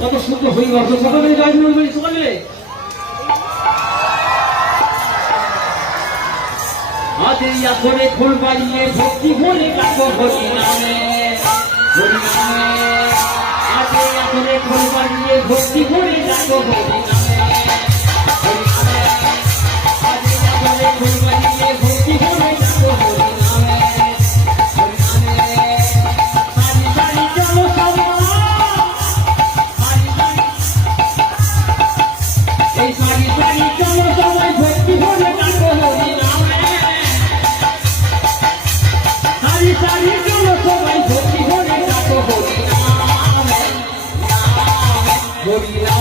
কত সুন্দর হয়ে গেল সকালে গাছ বলবে সকালে হাতে করে ফুল বাজিয়ে ভক্তি ভরে কাকো হরি নামে হাতে করে ফুল বাজিয়ে ভক্তি ভরে কাকো হরি নামে হাতে করে ফুল বাজিয়ে ভক্তি ভরে কাকো হরি নামে সারি সারি চলো সবাই এই সারি সারি চলো সবাই ভক্তি ভরে কাকো হরি নামে সারি সারি চলো সবাই ভক্তি ভরে কাকো হরি নামে হরি নামে